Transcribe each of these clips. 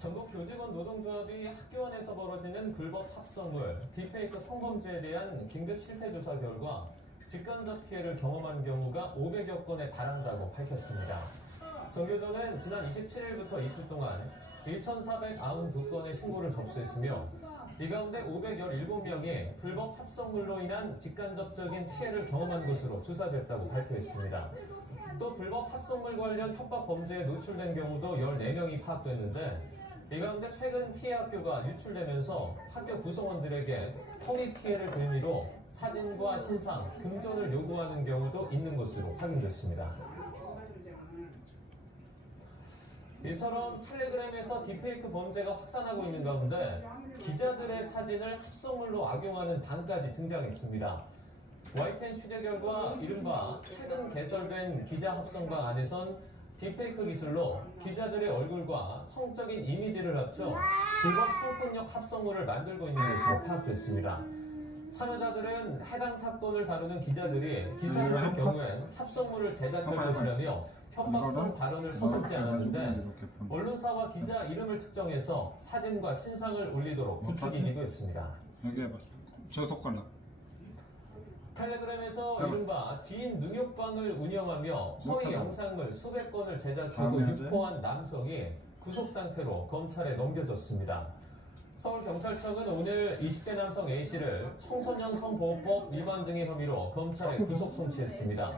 전국 교직원 노동조합이 학교 안에서 벌어지는 불법 합성물, 딥페이크 성범죄에 대한 긴급 실태조사 결과 직간접 피해를 경험한 경우가 500여 건에 달한다고 밝혔습니다. 정교조는 지난 27일부터 이틀 동안 1,492건의 신고를 접수했으며 이 가운데 517명이 불법 합성물로 인한 직간접적인 피해를 경험한 것으로 조사됐다고 발표했습니다. 또 불법 합성물 관련 협박 범죄에 노출된 경우도 14명이 파악됐는데 이 가운데 최근 피해 학교가 유출되면서 학교 구성원들에게 허위 피해를 빌미로 사진과 신상, 금전을 요구하는 경우도 있는 것으로 확인됐습니다. 이처럼 텔레그램에서 딥페이크 범죄가 확산하고 있는 가운데 기자들의 사진을 합성물로 악용하는 방까지 등장했습니다. YTN 취재 결과 이른바 최근 개설된 기자 합성방 안에선 딥페이크 기술로 기자들의 얼굴과 성적인 이미지를 합쳐 불법 성폭력 합성물을 만들고 있는 것으로 파악됐습니다. 참여자들은 해당 사건을 다루는 기자들이 기사를 쓸 경우엔 합성물을 제작할 것이라며 협박성 발언을 서슴지 않았는데 언론사와 기자 이름을 특정해서 사진과 신상을 올리도록 부추기기도 했습니다. 여기 해봐. 저 손가락. 텔레그램에서 이른바 지인 능욕방을 운영하며 허위 영상물 수백 건을 제작하고 유포한 남성이 구속 상태로 검찰에 넘겨졌습니다. 서울경찰청은 오늘 20대 남성 A씨를 청소년 성보호법 위반 등의 혐의로 검찰에 구속 송치했습니다.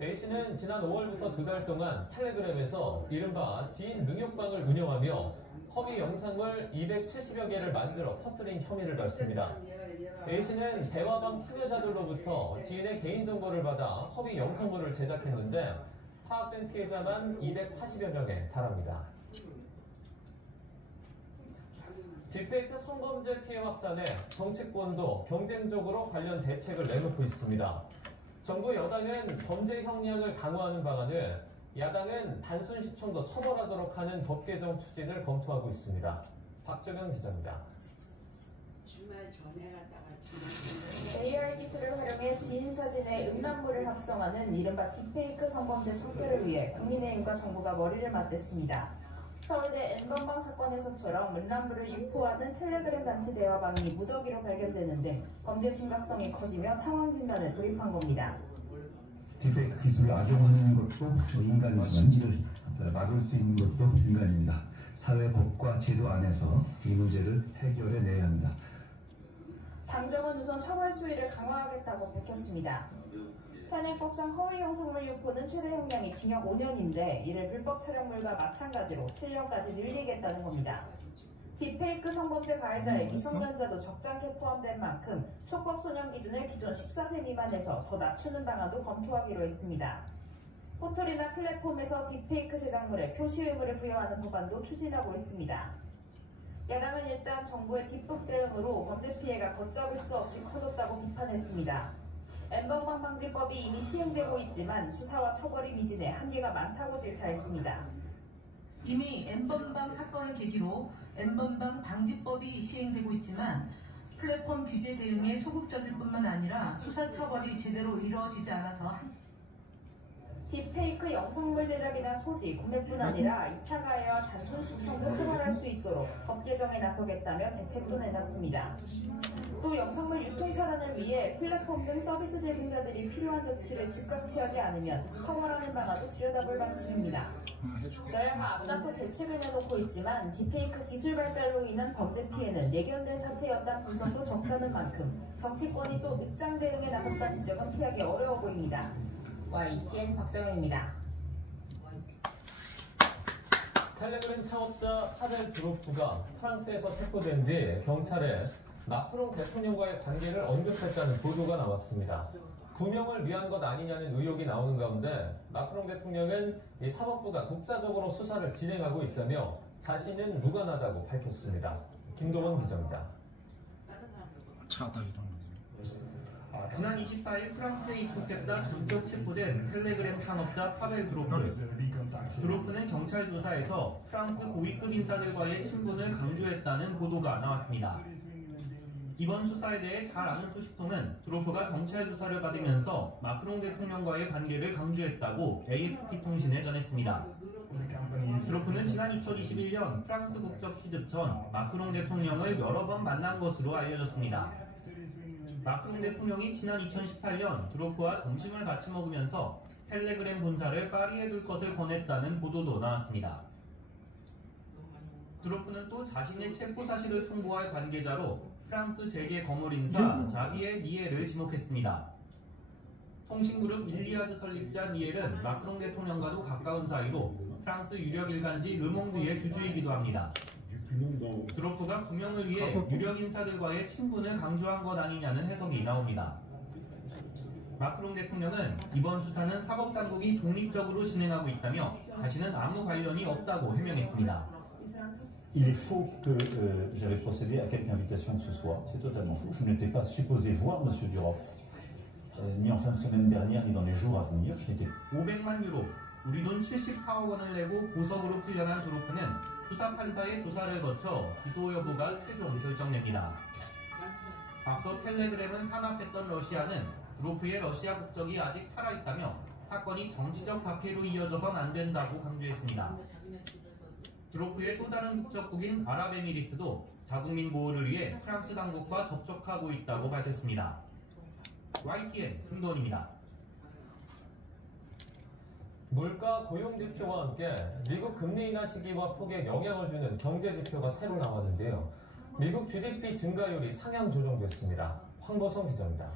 A씨는 지난 5월부터 2달 동안 텔레그램에서 이른바 지인 능욕방을 운영하며 허위 영상물 270여 개를 만들어 퍼뜨린 혐의를 받습니다. A씨는 대화방 참여자들로부터 지인의 개인정보를 받아 허위 영상물을 제작했는데 파악된 피해자만 240여 명에 달합니다. 딥페이크 성범죄 피해 확산에 정치권도 경쟁적으로 관련 대책을 내놓고 있습니다. 정부 여당은 범죄 형량을 강화하는 방안을, 야당은 단순 시청도 처벌하도록 하는 법 개정 추진을 검토하고 있습니다. 박정현 기자입니다. 주말 전에 갔다가 AR 기술을 활용해 지인 사진에 음란물을 합성하는 이른바 딥페이크 성범죄 속결을 위해 국민의힘과 정부가 머리를 맞댔습니다. 서울대 N번방 사건에서처럼 음란물을 유포하는 텔레그램 단체 대화방이 무더기로 발견되는 등 범죄 심각성이 커지며 상황 진단에 돌입한 겁니다. 딥페이크 기술을 악용하는 것도 인간이지만 이를 막을 수 있는 것도 인간입니다. 사회 법과 제도 안에서 이 문제를 해결해 내야 합니다. 당정은 우선 처벌 수위를 강화하겠다고 밝혔습니다. 현행법상 허위 영상물 유포는 최대 형량이 징역 5년인데 이를 불법 촬영물과 마찬가지로 7년까지 늘리겠다는 겁니다. 딥페이크 성범죄 가해자의 미성년자도 적잖게 포함된 만큼 촉법 소년 기준을 기존 14세 미만에서 더 낮추는 방안도 검토하기로 했습니다. 포털이나 플랫폼에서 딥페이크 제작물에 표시 의무를 부여하는 법안도 추진하고 있습니다. 야당은 일단 정부의 뒷북 대응으로 범죄 피해가 걷잡을 수 없이 커졌다고 비판했습니다. N번방 방지법이 이미 시행되고 있지만 수사와 처벌이 미진해 한계가 많다고 질타했습니다. 이미 N번방 사건을 계기로 N번방 방지법이 시행되고 있지만 플랫폼 규제 대응에 소극적일 뿐만 아니라 수사 처벌이 제대로 이루어지지 않아서 딥페이크 영상물 제작이나 소지, 구매뿐 아니라 2차 가해와 단순 시청도 처벌할 수 있도록 법 개정에 나서겠다며 대책도 내놨습니다. 또 영상물 유통 차단을 위해 플랫폼 등 서비스 제공자들이 필요한 조치를 즉각 취하지 않으면 처벌하는 방안도 들여다볼 방침입니다. 여야가 앞다퉈 대책을 내놓고 있지만 딥페이크 기술 발달로 인한 범죄 피해는 예견된 사태였다는 분석도 적잖은 만큼 정치권이 또 늑장 대응에 나섰다는 지적은 피하기 어려워 보입니다. YTN 박정현입니다. 텔레그램 창업자 파벨 드로프가 프랑스에서 체포된 뒤 경찰에 마크롱 대통령과의 관계를 언급했다는 보도가 나왔습니다. 구명을 위한 것 아니냐는 의혹이 나오는 가운데 마크롱 대통령은 이 사법부가 독자적으로 수사를 진행하고 있다며 자신은 무관하다고 밝혔습니다. 김도원 기자입니다. 차다 이런 지난 24일 프랑스에 입국했다 전격 체포된 텔레그램 창업자 파벨 드로프. 드로프는 경찰 조사에서 프랑스 고위급 인사들과의 친분을 강조했다는 보도가 나왔습니다. 이번 수사에 대해 잘 아는 소식통은 드로프가 경찰 조사를 받으면서 마크롱 대통령과의 관계를 강조했다고 AFP 통신에 전했습니다. 드로프는 지난 2021년 프랑스 국적 취득 전 마크롱 대통령을 여러 번 만난 것으로 알려졌습니다. 마크롱 대통령이 지난 2018년 드로프와 점심을 같이 먹으면서 텔레그램 본사를 파리에 둘 것을 권했다는 보도도 나왔습니다. 드로프는 또 자신의 체포 사실을 통보할 관계자로 프랑스 재계 거물 인사 자비에 니엘을 지목했습니다. 통신그룹 일리아드 설립자 니엘은 마크롱 대통령과도 가까운 사이로 프랑스 유력 일간지 르몽드의 주주이기도 합니다. 드로프가 구명을 위해 유력 인사들과의 친분을 강조한 것 아니냐는 해석이 나옵니다. 마크롱 대통령은 이번 수사는 사법당국이 독립적으로 진행하고 있다며 자신은 아무 관련이 없다고 해명했습니다. Il est faux que j'avais procédé à quelque invitation que ce soit. C'est totalement faux. Je n'étais pas supposé voir M. Duroff, ni en fin de semaine dernière, ni dans les jours à venir. Je n'étais 500만 유로, 우리 돈 74억 원을 내고 보석으로 풀려난 드로프는 수사 판사의 조사를 거쳐 기소 여부가 최종 결정됩니다. 앞서 텔레그램은 탄압했던 러시아는 드로프의 러시아 국적이 아직 살아있다며 사건이 정치적 박해로 이어져선 안 된다고 강조했습니다. 드로프의 또 다른 국적국인 아랍에미리트도 자국민 보호를 위해 프랑스 당국과 접촉하고 있다고 밝혔습니다. YTN 김도원입니다. 물가 고용 지표와 함께 미국 금리 인하 시기와 폭에 영향을 주는 경제 지표가 새로 나왔는데요. 미국 GDP 증가율이 상향 조정됐습니다. 황보성 기자입니다.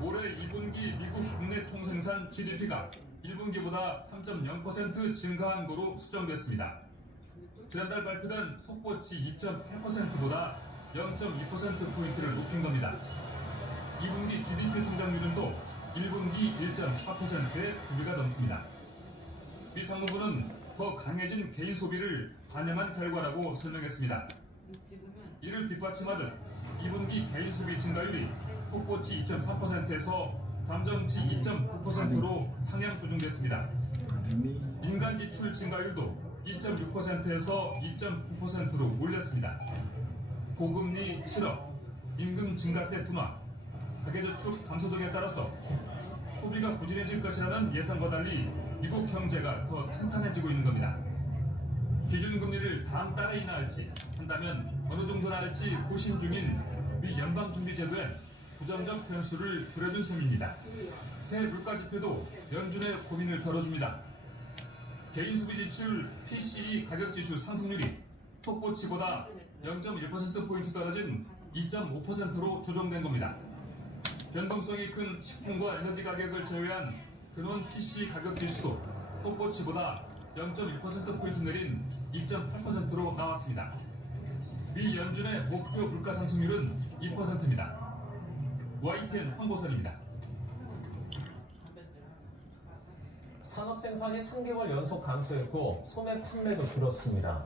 올해 2분기 미국 국내 총생산 GDP가 1분기보다 3.0% 증가한 거로 수정됐습니다. 지난달 발표된 속보치 2.8%보다 0.2%포인트를 높인 겁니다. 2분기 GDP 성장률은 또 1분기 1.4%의 2배가 넘습니다. 미 상무부는 더 강해진 개인 소비를 반영한 결과라고 설명했습니다. 이를 뒷받침하듯 2분기 개인 소비 증가율이 속보치 2.3%에서 잠정치 2.9%로 상향 조정됐습니다. 민간 지출 증가율도 2.6%에서 2.9%로 올렸습니다. 고금리 실업, 임금 증가세 둔화, 가계저축 감소 등에 따라서 소비가 부진해질 것이라는 예상과 달리 미국 경제가 더 탄탄해지고 있는 겁니다. 기준금리를 다음 달에 인하할지 한다면 어느 정도나 할지 고심 중인 미 연방준비제도엔 부정적 변수를 줄여둔 셈입니다. 새 물가지표도 연준의 고민을 덜어줍니다. 개인 소비 지출 PCE 가격지수 상승률이 속보치보다 0.1%포인트 떨어진 2.5%로 조정된 겁니다. 변동성이 큰 식품과 에너지 가격을 제외한 근원 PCE 가격지수도 속보치보다 0.1%포인트 내린 2.8%로 나왔습니다. 미 연준의 목표 물가 상승률은 2%입니다. YTN 황보선입니다. 산업 생산이 3개월 연속 감소했고 소매 판매도 줄었습니다.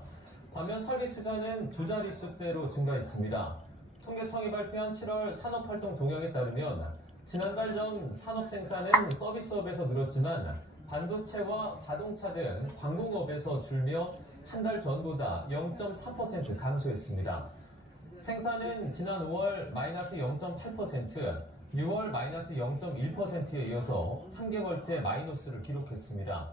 반면 설비 투자는 두 자릿수대로 증가했습니다. 통계청이 발표한 7월 산업활동 동향에 따르면 지난달 전 산업 생산은 서비스업에서 늘었지만 반도체와 자동차 등 광공업에서 줄며 한 달 전보다 0.4% 감소했습니다. 생산은 지난 5월 마이너스 0.8%, 6월 마이너스 0.1%에 이어서 3개월째 마이너스를 기록했습니다.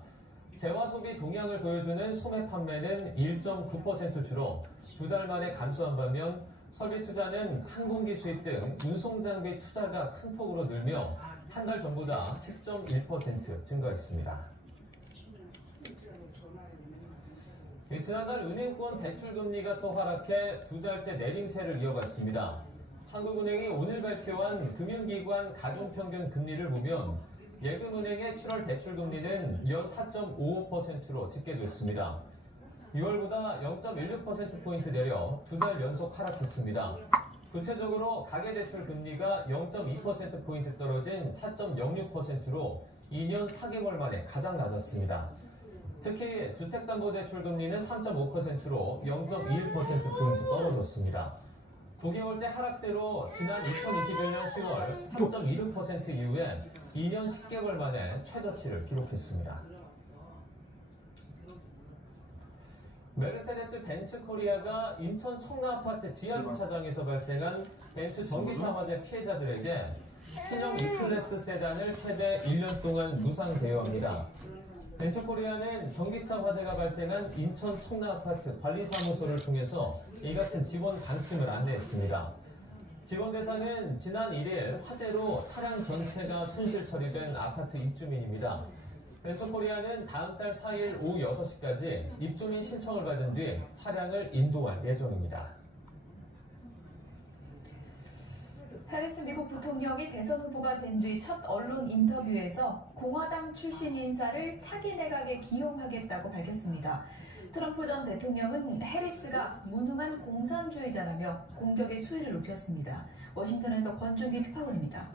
재화 소비 동향을 보여주는 소매 판매는 1.9% 줄어 두 달 만에 감소한 반면 설비 투자는 항공기 수입 등 운송장비 투자가 큰 폭으로 늘며 한 달 전보다 10.1% 증가했습니다. 지난달 은행권 대출금리가 또 하락해 두 달째 내림세를 이어갔습니다. 한국은행이 오늘 발표한 금융기관 가중평균 금리를 보면 예금은행의 7월 대출금리는 연 4.55%로 집계됐습니다. 6월보다 0.16%포인트 내려 두 달 연속 하락했습니다. 구체적으로 가계대출 금리가 0.2%포인트 떨어진 4.06%로 2년 4개월 만에 가장 낮았습니다. 특히 주택담보대출 금리는 3.5%로 0.21%포인트 떨어졌습니다. 9개월째 하락세로 지난 2021년 10월 3.26% 이후에 2년 10개월 만에 최저치를 기록했습니다. 메르세데스 벤츠 코리아가 인천 청라 아파트 지하주차장에서 발생한 벤츠 전기차 화재 피해자들에게 신형 E클래스 세단을 최대 1년 동안 무상 대여합니다. 벤처코리아는 전기차 화재가 발생한 인천 청라아파트 관리사무소를 통해서 이 같은 직원 방침을 안내했습니다. 직원 대상은 지난 1일 화재로 차량 전체가 손실 처리된 아파트 입주민입니다. 벤처코리아는 다음 달 4일 오후 6시까지 입주민 신청을 받은 뒤 차량을 인도할 예정입니다. 해리스 미국 부통령이 대선 후보가 된 뒤 첫 언론 인터뷰에서 공화당 출신 인사를 차기 내각에 기용하겠다고 밝혔습니다. 트럼프 전 대통령은 해리스가 무능한 공산주의자라며 공격의 수위를 높였습니다. 워싱턴에서 권준기 특파원입니다.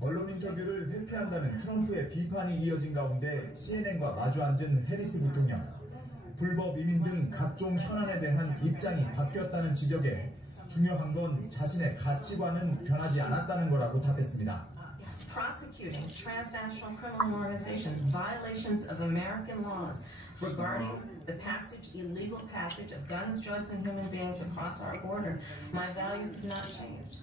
언론 인터뷰를 회피한다는 트럼프의 비판이 이어진 가운데 CNN과 마주 앉은 해리스 부통령. 불법 이민 등 각종 현안에 대한 입장이 바뀌었다는 지적에 중요한 건 자신의 가치관은 변하지 않았다는 거라고 답했습니다. Prosecuting transnational criminal organizations, violations of American laws regarding the illegal passage of guns, drugs, and human beings across our border. My values have not changed.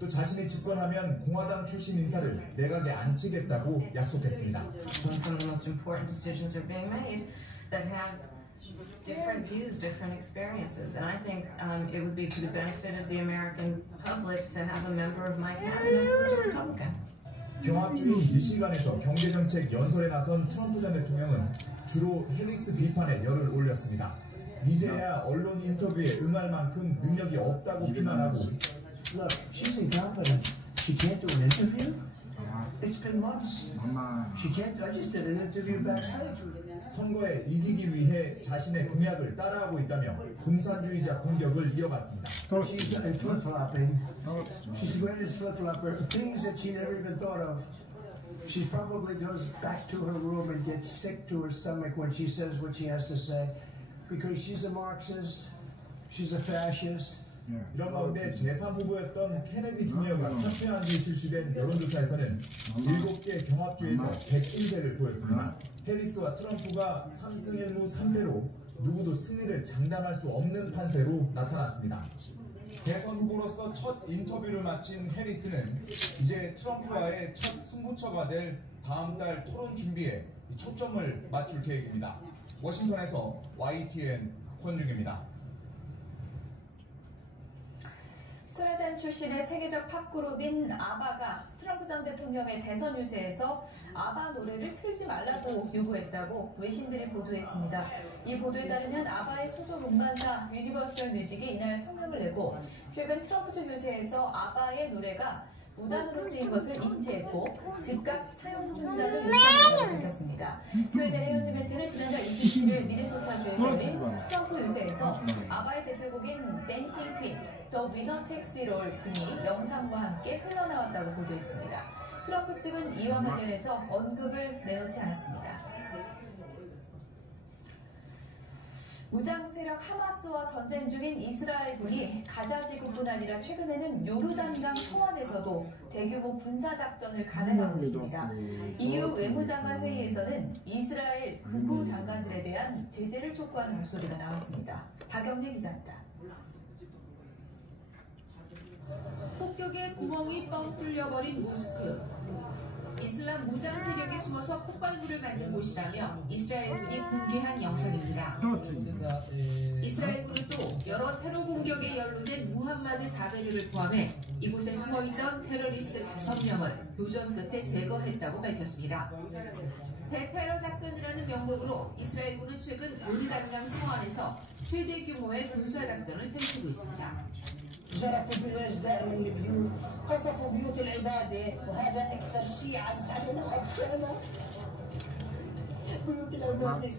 또 자신이 집권하면 공화당 출신 인사를 내각에 앉히겠다고 약속했습니다. When some of the most important decisions are being made that have different views, different experiences, and I think it would be to the benefit of the American public to have a member of my cabinet who is a Republican. 경합주의 미시간에서 경제정책 연설에 나선 트럼프 전 대통령은 주로 해리스 비판에 열을 올렸습니다. 이제야 언론 인터뷰에 응할 만큼 능력이 없다고 비난하고 Look, she's incompetent. She can't do an interview. It's been months. She can't. I just did an interview backstage. 선거에 이기기 위해 자신의 공약을 따라하고 있다며 공산주의자 공격을 이어갔습니다. She's flip-flopping. She's the greatest flip-flopper. Things that she never even thought of. She probably goes back to her room and gets sick to her stomach when she says what she has to say, because she's a Marxist. She's a fascist. 이런 가운데 제3후보였던 케네디 주니어가 사퇴한 뒤 실시된 여론조사에서는 7개 경합주에서 백진세를 보였습니다. 해리스와 트럼프가 3승 1무 3패로 누구도 승리를 장담할 수 없는 판세로 나타났습니다. 대선 후보로서 첫 인터뷰를 마친 해리스는 이제 트럼프와의 첫 승부처가 될 다음 달 토론 준비에 초점을 맞출 계획입니다. 워싱턴에서 YTN 권중입니다. 스웨덴 출신의 세계적 팝그룹인 아바가 트럼프 전 대통령의 대선 유세에서 아바 노래를 틀지 말라고 요구했다고 외신들이 보도했습니다. 이 보도에 따르면 아바의 소속 음반사 유니버설 뮤직이 이날 성명을 내고 최근 트럼프 측 유세에서 아바의 노래가 무단으로 쓰인 것을 인지했고 즉각 사용 중단을 요청했다고 밝혔습니다. 스웨덴의 현지 멘트는 지난달 27일 미네소타주에서 열린 트럼프 유세에서 아바의 대표곡인 댄싱 퀸, 더 위너 텍스 잇 올 등이 영상과 함께 흘러나왔다고 보도했습니다. 트럼프 측은 이와 관련해서 언급을 내놓지 않았습니다. 무장 세력 하마스와 전쟁 중인 이스라엘군이 가자 지구뿐 아니라 최근에는 요르단강 서원에서도 대규모 군사작전을 감행하고 있습니다. EU 외무장관 회의에서는 이스라엘 극우 장관들에 대한 제재를 촉구하는 목소리가 나왔습니다. 박영재 기자입니다. 폭격에 구멍이 뻥 뚫려버린 모스크. 이슬람 무장 세력이 숨어서 폭발물을 만든 곳이라며 이스라엘군이 공개한 영상입니다. 이스라엘군은 또 여러 테러 공격에 연루된 무함마드 자베르를 포함해 이곳에 숨어있던 테러리스트 5명을 교전 끝에 제거했다고 밝혔습니다. 대테러 작전이라는 명목으로 이스라엘군은 최근 요르단강 서안에서 최대 규모의 군사작전을 펼치고 있습니다. جرفوا بالاجداء من البيوت، قصفوا بيوت العباده، وهذا اكثر شيء عز علينا حكينا بيوت العباده.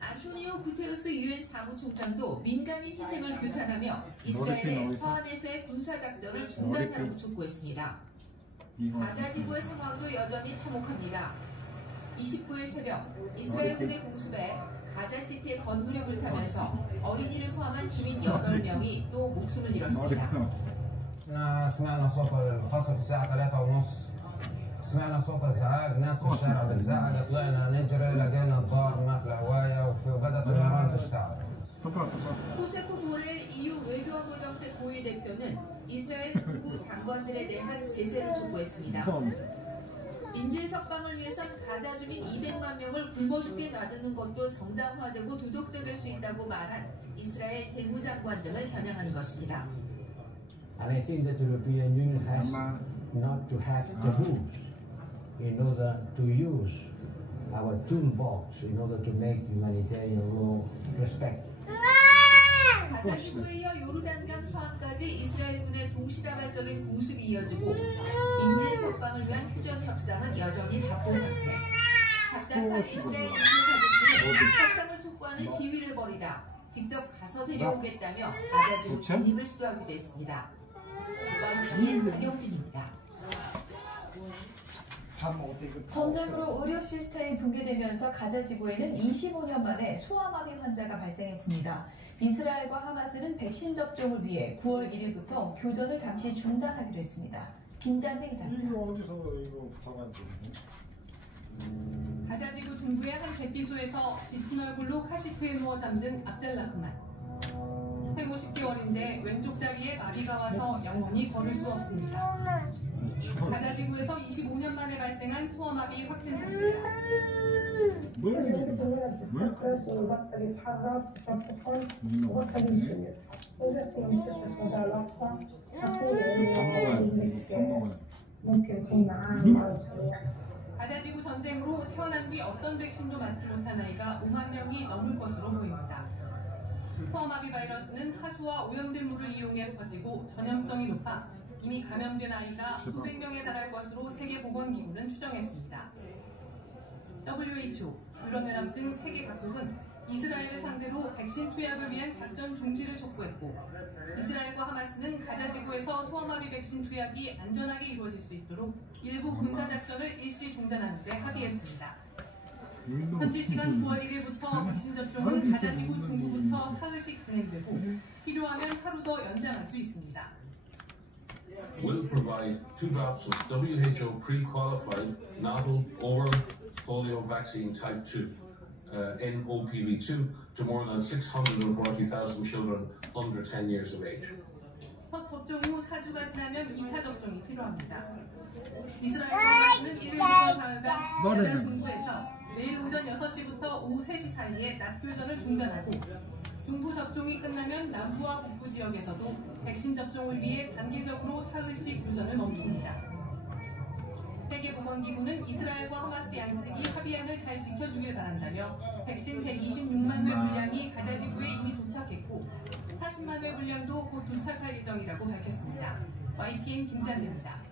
안토니오 구테우스 유엔 사무총장도 민간인 희생을 규탄하며 이스라엘의 서안에서의 군사작전을 중단하라고 촉구했습니다. 가자 지구의 상황도 여전히 참혹합니다. 29일 새벽 이스라엘군의 공습에 가자시티의 건물에 불타면서 어린이를 포함한 주민 8명이 또 목숨을 잃었습니다. سمعنا صوت القصف الساعة 3:30. سمعنا صوت الزعاق، ناس في الشارع بتزعق، طلعنا نجري لقينا الدار ما في الهواية وبدأت النيران تشتعل. 호세프 보렐 EU 외교안보 정책 고위 대표는 이스라엘 국부 장관들에 대한 제재를 촉구했습니다. 인질 석방을 위해선 가자 주민 200만 명을 굶어 죽게 놔두는 것도 정당화되고 도덕적일 수 있다고 말한 이스라엘 재무장관 등을 겨냥하는 것입니다. And I think that the European Union has not to have taboos in order to use our toolbox in order to make humanitarian law respect. 가자 지구에 이어 요르단강 서안까지 이스라엘군의 동시다발적인 공습이 이어지고 인질 석방을 위한 휴전 협상은 여전히 답보 상태. 답답한 이스라엘 인질 가족들은 협상을 촉구하는 시위를 벌이다 직접 가서 데려오겠다며 가자 지구 진입을 시도하기도 했습니다. YTN 박영진입니다. 전쟁으로 의료 시스템이 붕괴되면서 가자 지구에는 25년 만에 소아마비 환자가 발생했습니다. 이스라엘과 하마스는 백신 접종을 위해 9월 1일부터 교전을 잠시 중단하기로 했습니다. 김잔대 기자입니다. 가자 지구 중부의 한 대피소에서 지친 얼굴로 카시트에 누워 잠든 압델라흐만. 생후 10개월인데 왼쪽 다리에 마비가 와서 영원히 걸을 수 없습니다. 가자 지구에서 25년 만에 발생한 소아마비 확진 사례입니다. 가자 지구 전쟁으로 태어난 뒤 어떤 백신도 맞지 못한 아이가 5만 명이 넘을 것으로 보입니다. 소아마비 바이러스는 하수와 오염된 물을 이용해 퍼지고 전염성이 높아 이미 감염된 아이가 수백 명에 달할 것으로 세계보건기구는 추정했습니다. WHO, 유럽연합 등 세계 각국은 이스라엘을 상대로 백신 투약을 위한 작전 중지를 촉구했고 이스라엘과 하마스는 가자 지구에서 소아마비 백신 투약이 안전하게 이루어질 수 있도록 일부 군사작전을 일시 중단하는 데 합의했습니다. 현지 시간 9월 1일부터 백신 접종은 가자 지구 중부부터 사흘씩 진행되고 필요하면 하루 더 연장할 수 있습니다. Will provide 2 drops of WHO pre-qualified novel oral polio vaccine type 2, NOPV2, to more than 640,000 children under 10 years of age. 첫 접종 후 4주가 지나면 2차 접종이 필요합니다. 이스라엘 하마스는 1일부터 사흘간 가자 중부에서 내일 오전 6시부터 오후 3시 사이에 낮 교전을 중단하고 중부 접종이 끝나면 남부와 북부 지역에서도 백신 접종을 위해 단계적으로 사흘씩 교전을 멈춥니다. 세계보건기구는 이스라엘과 하마스 양측이 합의안을 잘 지켜주길 바란다며 백신 126만 회 분량이 가자 지구에 이미 도착했고 40만 회 분량도 곧 도착할 예정이라고 밝혔습니다. YTN 김잔대입니다.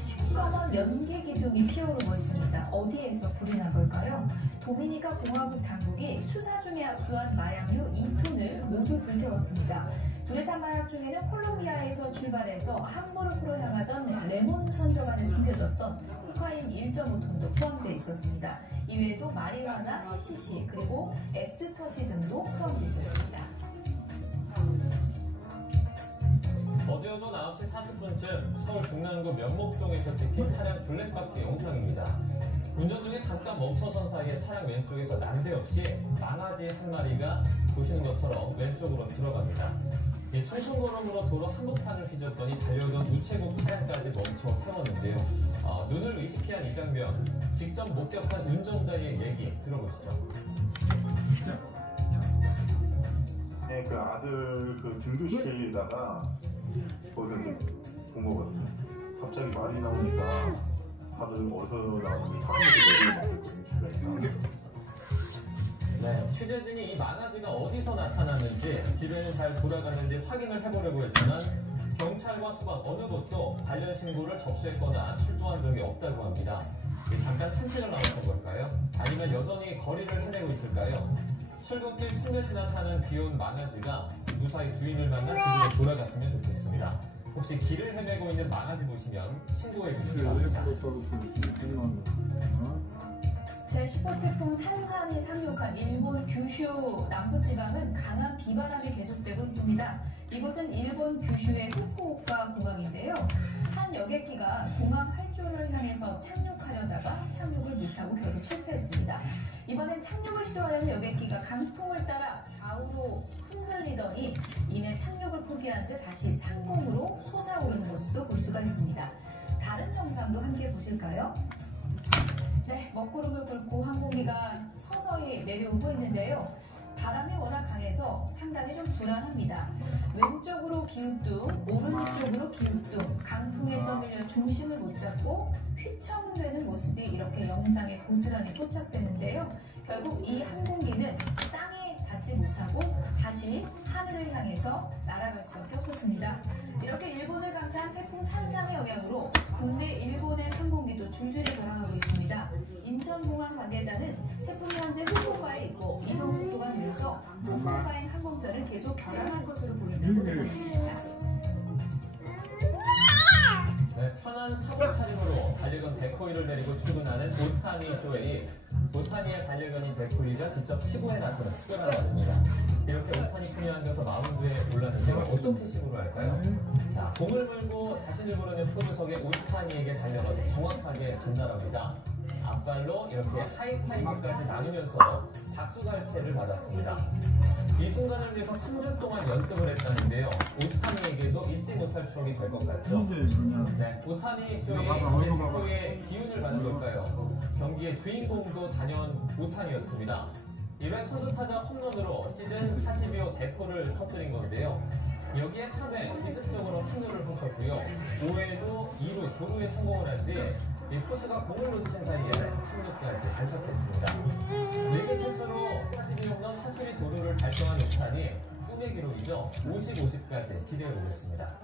시꺼먼 연기 기둥이 피어오르고 있습니다. 어디에서 불이 난 걸까요? 도미니카 공화국 당국이 수사 중에 압수한 마약류 2톤을 모두 불태웠습니다. 불에 탄 마약 중에는 콜롬비아에서 출발해서 함부르크로 향하던 레몬 선저관에 숨겨졌던 코카인 1.5톤도 포함되어 있었습니다. 이외에도 마리화나 해시시 그리고 엑스터시 등도 포함되어 있었습니다. 어제 오전 9시 40분쯤 서울 중랑구 면목동에서 찍힌 차량 블랙박스 영상입니다. 운전 중에 잠깐 멈춰선 사이에 차량 왼쪽에서 난데없이 망아지 한 마리가 보시는 것처럼 왼쪽으로 들어갑니다. 충청도로으로 도로 한복판을 휘젓더니 달려오던 우체국 차량까지 멈춰 세웠는데요. 눈을 의식해 한 이 장면, 직접 목격한 운전자의 얘기 들어보시죠. 네, 그 아들 그 등교시키다가 거기서 본 거거든요. 갑자기 말이 나오니까 다들 어디서 나왔는지 사람들이 내리고 있거든요. 네, 취재진이 이 망아지가 어디서 나타났는지 집에는 잘 돌아갔는지 확인을 해보려고 했지만 경찰과 소방 어느 곳도 관련 신고를 접수했거나 출동한 적이 없다고 합니다. 잠깐 산책을 나왔던 걸까요? 아니면 여전히 거리를 헤매고 있을까요? 출근길 스며시 나타나는 귀여운 망아지가 무사히 주인을 만나 집으로 돌아갔으면 좋겠습니다. 혹시 길을 헤매고 있는 망아지 보시면 신고해 주시기 바랍니다. 제10호 태풍 산산이 상륙한 일본 규슈 남부지방은 강한 비바람이 계속되고 있습니다. 이곳은 일본 규슈의 후쿠오카 공항인데요. 한 여객기가 공항 활주를 향해서 착륙하려 하려다가 착륙을 못하고 결국 실패했습니다. 이번엔 착륙을 시도하려는 여객기가 강풍을 따라 좌우로 흔들리더니 이내 착륙을 포기한 듯 다시 상공으로 솟아오르는 모습도 볼 수가 있습니다. 다른 영상도 함께 보실까요? 네, 먹구름을 굴고 항공기가 서서히 내려오고 있는데요. 바람이 워낙 강해서 상당히 좀 불안합니다. 왼쪽으로 기우뚱, 오른쪽으로 기우뚱, 강풍에 떠밀려 중심을 못 잡고 휘청되는 모습이 이렇게 영상에 고스란히 포착되는데요. 결국 이 항공기는 땅에 닿지 못하고 다시 하늘을 향해서 날아갈 수밖에 없었습니다. 이렇게 일본을 강타한 태풍 산상의 영향으로 국내 일본의 항공기도 줄줄이 돌아가고 있습니다. 인천공항 관계자는 태풍이 현재 후쿠오카에 있고 이동 속도가 느려서 후쿠오카행 항공편을 계속 결항할 것으로 보인다고 말했습니다. 네, 편한 사고 차림으로 반려견 데코이를 데리고 출근하는 오타니 쇼웨이. 오타니의 반려견인 데코이가 직접 시구에 나서는 특별한 날입니다. 이렇게 오타니 품에 안겨서 마운드에 올랐는데요. 어떻게 시구를 할까요? 자, 공을 물고 자신을 부르는 포즈석에 오타니에게 달려가서 정확하게 전달합니다. 앞발로 이렇게 하이파이브까지 나누면서 박수갈채를 받았습니다. 이 순간을 위해서 3주 동안 연습을 했다는데요. 오타니에게도 잊지 못할 추억이 될 것 같죠? 네, 오타니 쇼의 데코의 기운을 받은 걸까요? 경기의 주인공도 다녀온 오타니였습니다. 1회 선두타자 홈런으로 시즌 42호 대포를 터뜨린 건데요. 여기에 3회 기습적으로 3루를 훔쳤고요. 5회도 2루 도루에 성공을 할 때 이 포수가 공을 놓친 사이에 3루까지 안착했습니다. 리그 최초로 42홈런 42도루를 달성한 오타니 꿈의 기록이죠. 50-50까지 기대해보겠습니다.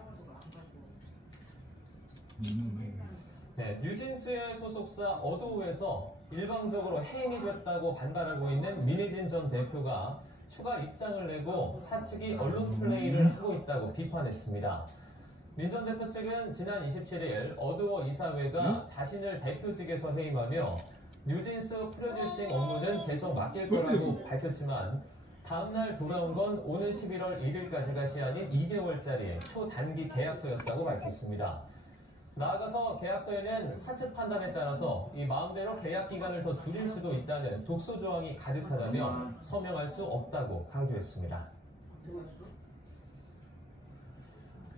네, 뉴진스의 소속사 어도우에서 일방적으로 해임이 됐다고 반발하고 있는 민희진 전 대표가 추가 입장을 내고 사측이 언론 플레이를 하고 있다고 비판했습니다. 민 전 대표 측은 지난 27일 어도어 이사회가 자신을 대표직에서 해임하며 뉴진스 프로듀싱 업무는 계속 맡길 거라고 밝혔지만 다음날 돌아온 건 오는 11월 1일까지가 시한인 2개월짜리 초단기 계약서였다고 밝혔습니다. 나아가서 계약서에는 사측 판단에 따라서 이 마음대로 계약 기간을 더 줄일 수도 있다는 독소 조항이 가득하다며 서명할 수 없다고 강조했습니다.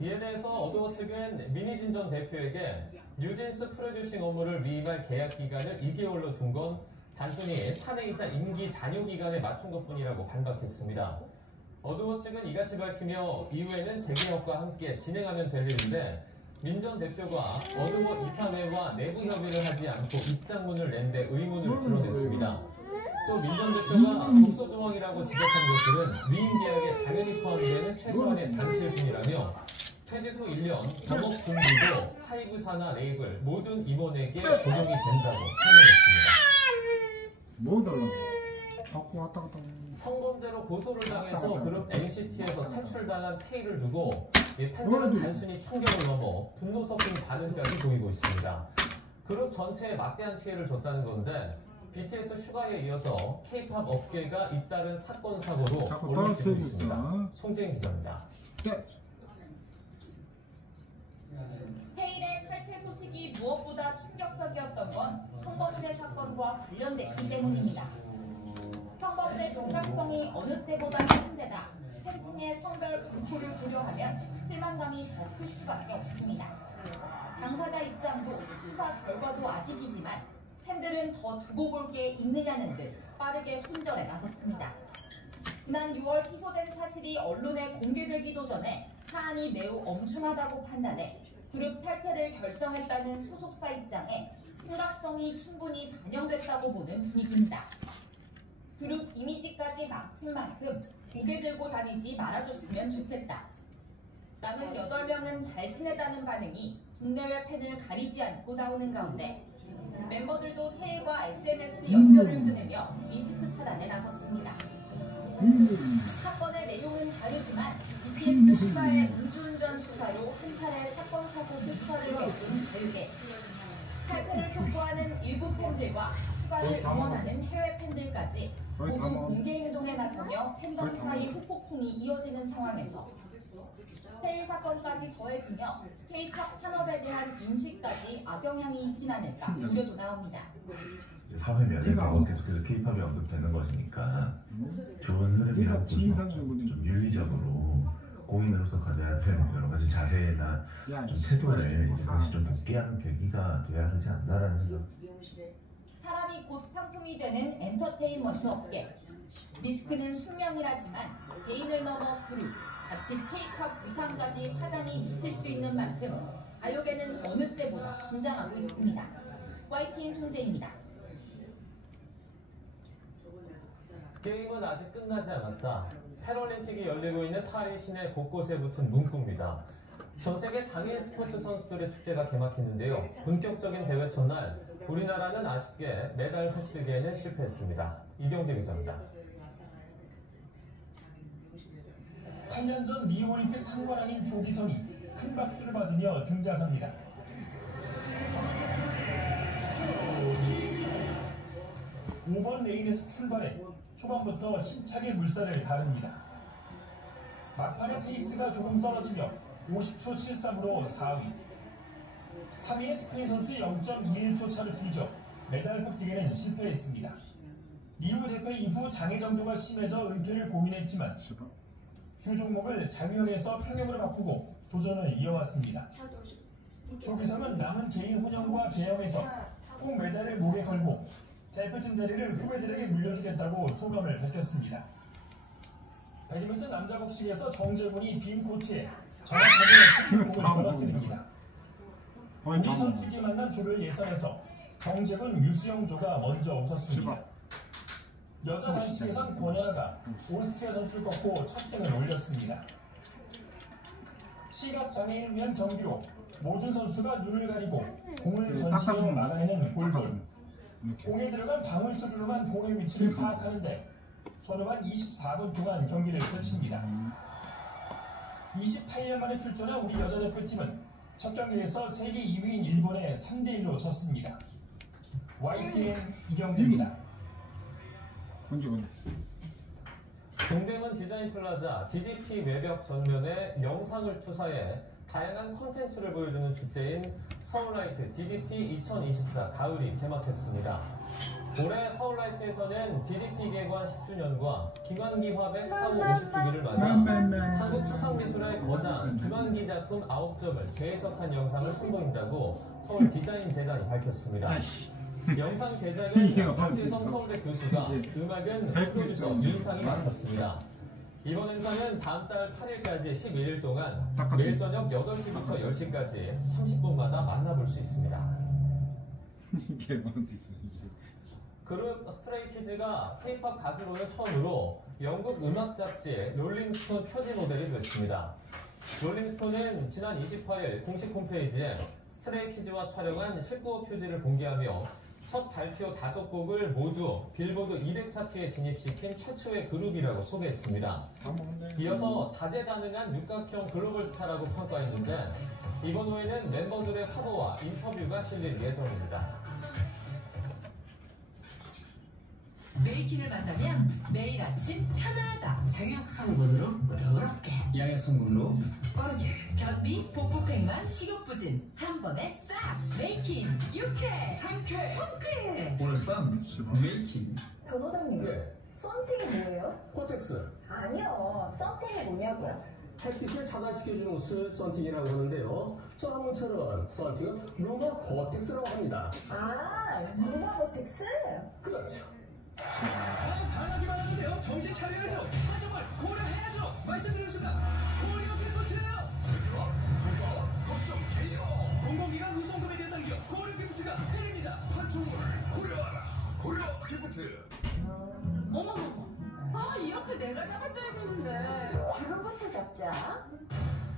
이에 대해서 어도어 측은 민희진 전 대표에게 뉴진스 프로듀싱 업무를 위임할 계약 기간을 2개월로 둔 건 단순히 사내 이사 임기 잔여 기간에 맞춘 것뿐이라고 반박했습니다. 어도어 측은 이같이 밝히며 이후에는 재계약과 함께 진행하면 될 일인데 민 전 대표가 어도어 이사회와 내부 협의를 하지 않고 입장문을 낸 데 의문을 드러냈습니다. 또 민 전 대표가 독소 조항이라고 지적한 것들은 위임 계약에 당연히 포함되는 최소한의 장치일 뿐이라며 퇴직 후 1년 영업 공부도 하이브 산하 레이블 모든 임원에게 적용이 된다고 설명했습니다. 뭐 달라고? 자꾸 왔다 갔다. 성범죄로 고소를 당해서 그룹 NCT에서 퇴출당한 K를 두고 이 팬들은 단순히 충격을 넘어 분노 섞인 반응까지 보이고 있습니다. 그룹 전체에 막대한 피해를 줬다는 건데 BTS 슈가에 이어서 K-팝 업계가 잇따른 사건 사고로 올라지고 있습니다. 송지은 기자입니다. 테일의 탈퇴 소식이 무엇보다 충격적이었던 건 성범죄 사건과 관련됐기 때문입니다. 성범죄 심각성이 어느 때보다 큰 데다 팬층의 성별 공포를 고려하면 실망감이 더 클 수밖에 없습니다. 당사자 입장도 수사 결과도 아직이지만 팬들은 더 두고 볼 게 있느냐는 듯 빠르게 손절에 나섰습니다. 지난 6월 기소된 사실이 언론에 공개되기도 전에 사안이 매우 엄중하다고 판단해 그룹 탈퇴를 결정했다는 소속사 입장에 심각성이 충분히 반영됐다고 보는 분위기입니다. 그룹 이미지까지 망친 만큼 고개 들고 다니지 말아줬으면 좋겠다. 남은 8명은 잘 지내자는 반응이 국내외 팬을 가리지 않고 나오는 가운데 멤버들도 테일과 SNS 연결을 끊으며 리스크 차단에 나섰습니다. 사건의 내용은 다르지만 BTS 슈가의 음주운전 수사로 한 차례 사건 사고 묘사를 겪은 자유계. 탈퇴를 촉구하는 일부 팬들과 슈가를 응원하는 해외 팬들까지 모두 공개 행동에 나서며 팬덤 사이 후폭풍이 이어지는 상황에서 테일 사건까지 더해지며 K-팝 산업에 대한 인식까지 악영향이 있진 않을까 우려도 나옵니다. 사회 면에서 계속해서 K-팝이 언급되는 것이니까 좋은 흐름이라고 볼 수 없죠. 좀 윤리적으로 공인으로서 가져야 될 여러 가지 자세나 좀 태도를 이제 다시 좀 복귀하는 계기가 돼야 하지 않나라는 생각. 사람이 곧 상품이 되는 엔터테인먼트 업계. 리스크는 숙명이라지만 개인을 넘어 그룹, 자칫 K-팝 위상까지 파장이 미칠 수 있는 만큼 가요계는 어느 때보다 긴장하고 있습니다. YTN 송재입니다. 게임은 아직 끝나지 않았다. 패럴림픽이 열리고 있는 파리 시내 곳곳에 붙은 문구입니다. 전 세계 장애인 스포츠 선수들의 축제가 개막했는데요. 본격적인 대회 첫날 우리나라는 아쉽게 메달 획득에는 실패했습니다. 이경재 기자입니다. 8년 전 리우올림픽 상관왕인 조기성이 큰 박수를 받으며 등장합니다. 5번 레인에서 출발해 초반부터 힘차게 물살을 가릅니다. 막판에 페이스가 조금 떨어지며 50초 73으로 4위. 3위의 스페인 선수 0.21초 차를 뒤져 메달 획득에는 실패했습니다. 리우 대회 이후 장애 정도가 심해져 은퇴를 고민했지만 주 종목을 자유형에서 평형으로 바꾸고 도전을 이어왔습니다. 조기성은 남은 개인 혼영과 배영에서 꼭 메달을 목에 걸고 대표팀 자리를 후배들에게 물려주겠다고 소감을 밝혔습니다. 배드민턴 남자 복식에서 정재훈이 빈 코트에 정확하게 슈팅공을 떨어뜨립니다. 우리 선수끼리 만난 조별 예선에서 정재훈, 유수영조가 먼저 웃었습니다. 여자 단식에선 권연아가 오스트리아 선수를 꺾고 첫 승을 올렸습니다. 시각장애인을 위한 경기로 모든 선수가 눈을 가리고 공을 던지며 막아내는 골볼. 공에 들어간 방울 소리로만 공의 위치를 파악하는데 전후반 24분 동안 경기를 펼칩니다. 28년 만에 출전한 우리 여자 대표팀은 첫 경기에서 세계 2위인 일본에 3대1로 졌습니다. YTN 이경재입니다. 동대문 디자인 플라자 DDP 외벽 전면에 영상을 투사해 다양한 콘텐츠를 보여주는 축제인 서울라이트 DDP 2024 가을이 개막했습니다. 올해 서울라이트에서는 DDP 개관 10주년과 김환기 화백 사후 50주기를 맞아 한국 추상미술의 거장 김환기 작품 9점을 재해석한 영상을 선보인다고 서울 디자인재단이 밝혔습니다. 영상 제작은 박지성 서울대 교수가, 음악은 프로듀서 이인상이 맡았습니다. 이번 행사는 다음 달 8일까지 11일 동안 매일 저녁 8시부터 10시까지 30분마다 만나볼 수 있습니다. 그룹 스트레이키즈가 K-팝 가수로는 처음으로 영국 음악 잡지 롤링스톤 표지 모델이 됐습니다. 롤링스톤은 지난 28일 공식 홈페이지에 스트레이키즈와 촬영한 19호 표지를 공개하며 첫 발표 5곡을 모두 빌보드 200 차트에 진입시킨 최초의 그룹이라고 소개했습니다. 이어서 다재다능한 육각형 글로벌 스타라고 평가했는데 이번 호에는 멤버들의 화보와 인터뷰가 실릴 예정입니다. 메이키를 만나면 매일 아침 편하다. 생약 성분으로 부드럽게, 양약 성분으로 빠르게, 변비, 복부팽만, 식욕부진 한 번에 싹. 메이킨 유쾌, 상쾌, 통쾌. 오늘 밤 메이킨. 변호사님, 썬팅이 뭐예요? 코텍스. 아니요, 썬팅이 뭐냐고요? 햇빛을 차단시켜주는 것을 썬팅이라고 하는데요. 저 한문처럼 썬팅은 루마 버텍스라고 합니다. 아, 루마 버텍스? 그렇죠. 당하기만 하는데요. 정신 차려야죠. 하정을 고려해야죠. 말씀드린 순간 고려 기프트예요. 수가 걱정해요. 공공기관 우선금의 대상이요. 고려 기프트가 드립니다. 한총을 고려하라. 고려 기프트. 어머머머. 아, 이 역할 내가 잡았어야 했는데. 결혼부터 잡자.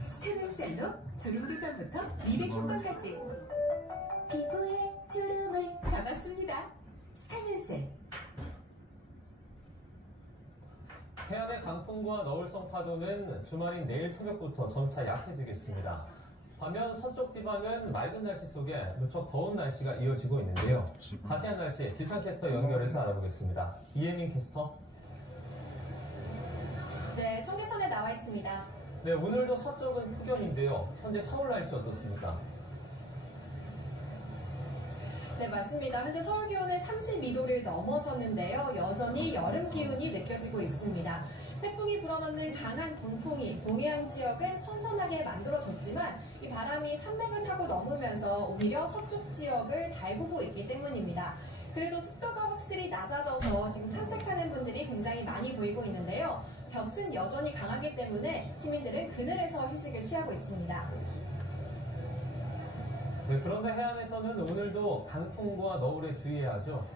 스테밀셀로 주름부상부터 미백 효과까지 피부에 주름을 잡았습니다. 스테밀셀. 해안의 강풍과 너울성 파도는 주말인 내일 새벽부터 점차 약해지겠습니다. 반면 서쪽 지방은 맑은 날씨 속에 무척 더운 날씨가 이어지고 있는데요. 자세한 날씨 기상캐스터 연결해서 알아보겠습니다. 이혜민 캐스터. 네, 청계천에 나와 있습니다. 네, 오늘도 서쪽은 폭염인데요. 현재 서울 날씨 어떻습니까? 네, 맞습니다. 현재 서울 기온은 32도를 넘어섰는데요. 여전히 여름 기운이 느껴지고 있습니다. 태풍이 불어넣는 강한 동풍이 동해안 지역은 선선하게 만들어졌지만 이 바람이 산맥을 타고 넘으면서 오히려 서쪽 지역을 달구고 있기 때문입니다. 그래도 습도가 확실히 낮아져서 지금 산책하는 분들이 굉장히 많이 보이고 있는데요. 볕은 여전히 강하기 때문에 시민들은 그늘에서 휴식을 취하고 있습니다. 네, 그런데 해안에서는 오늘도 강풍과 너울에 주의해야죠.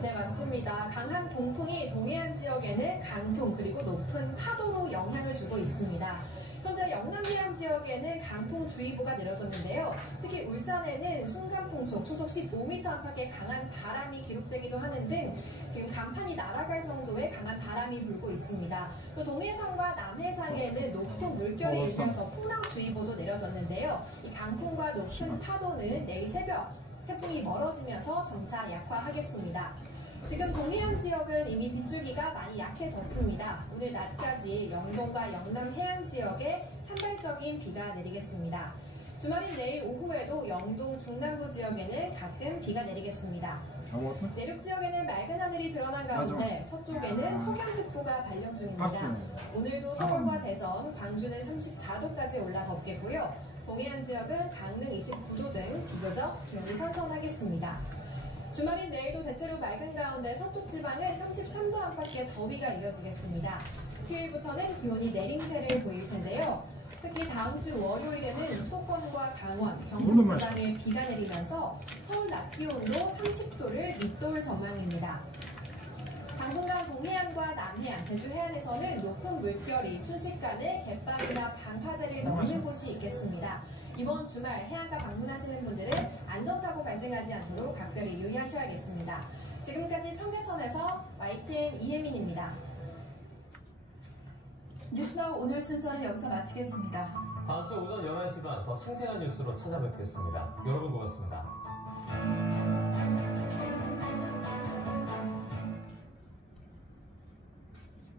네, 맞습니다. 강한 동풍이 동해안 지역에는 강풍 그리고 높은 파도로 영향을 주고 있습니다. 현재 영남 해안 지역에는 강풍주의보가 내려졌는데요. 특히 울산에는 순간풍속 초속 15m 안팎의 강한 바람이 기록되기도 하는 등 지금 간판이 날아갈 정도의 강한 바람이 불고 있습니다. 또 동해상과 남해상에는 높은 물결이 일면서 풍랑주의보도 내려졌는데요. 이 강풍과 높은 파도는 내일 새벽 태풍이 멀어지면서 점차 약화하겠습니다. 지금 동해안 지역은 이미 빗줄기가 많이 약해졌습니다. 오늘 낮까지 영동과 영남 해안 지역에 산발적인 비가 내리겠습니다. 주말인 내일 오후에도 영동 중남부 지역에는 가끔 비가 내리겠습니다. 내륙 지역에는 맑은 하늘이 드러난 가운데 서쪽에는 폭염특보가 발령 중입니다. 오늘도 서울과 대전, 광주는 34도까지 올라 덥겠고요. 동해안 지역은 강릉 29도 등 비교적 기온이 선선하겠습니다. 주말인 내일도 대체로 맑은 가운데 서쪽 지방은 33도 안팎의 더위가 이어지겠습니다. 휴일부터는 기온이 내림세를 보일 텐데요. 특히 다음 주 월요일에는 수도권과 강원, 경북 지방에 비가 내리면서 서울 낮 기온도 30도를 밑돌 전망입니다. 당분간 동해안과 남해안, 제주 해안에서는 높은 물결이 순식간에 갯바위나 방파제를 넘는 곳이 있겠습니다. 이번 주말 해안가 방문하시는 분들은 안전사고 발생하지 않도록 각별히 유의하셔야겠습니다. 지금까지 청계천에서 YTN 이혜민입니다. 뉴스나우 오늘 순서를 여기서 마치겠습니다. 다음 주 오전 11시 반 더 생생한 뉴스로 찾아뵙겠습니다. 여러분 고맙습니다.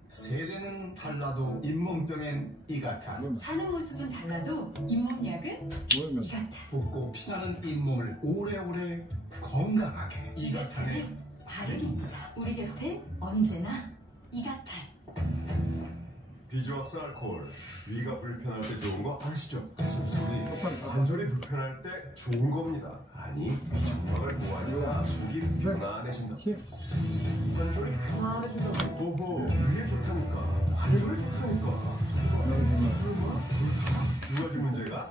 세대는 달라도 잇몸병엔 이가타. 사는 모습은 달라도 잇몸약은 이가타. 붓고 피나는 잇몸을 오래오래 건강하게 이가타는 바르기입니다. 우리 곁에 언제나 이가타. 비주얼스 알코올. 위가 불편할 때 좋은 거 아시죠? 무슨 소리? 관절이 불편할 때 좋은 겁니다. 아니, 정막을 보완이라 속이 편안해진다. 관절이 편안해진다고. 오호, 위에 좋다니까. 관절에 좋다니까. 두 가지 문제가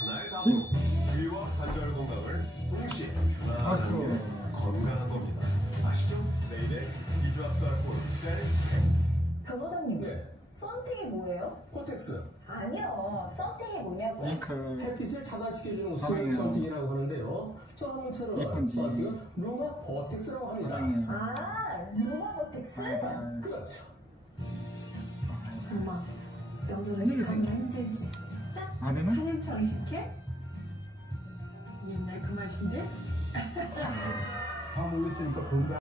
하나의 답으로 위와 관절 건강을 동시에 편안하게 건강한 겁니다. 아시죠? 세일의 비주얼스 알코올 셀. 변호사님. 네. 썬팅이 뭐예요? 코텍스. 아니요. 썬팅이 뭐냐고요? 햇빛을 차단시켜주는 수액 썬팅이라고 하는데요. 저번처럼 썬팅은 루마 버텍스라고 합니다. 아, 루마 버텍스? 그렇죠. 엄마, 명절에 시간이나 힘들지? 짠! 한약 정식해? 옛날 그 맛인데? 다 모르겠으니까 본다.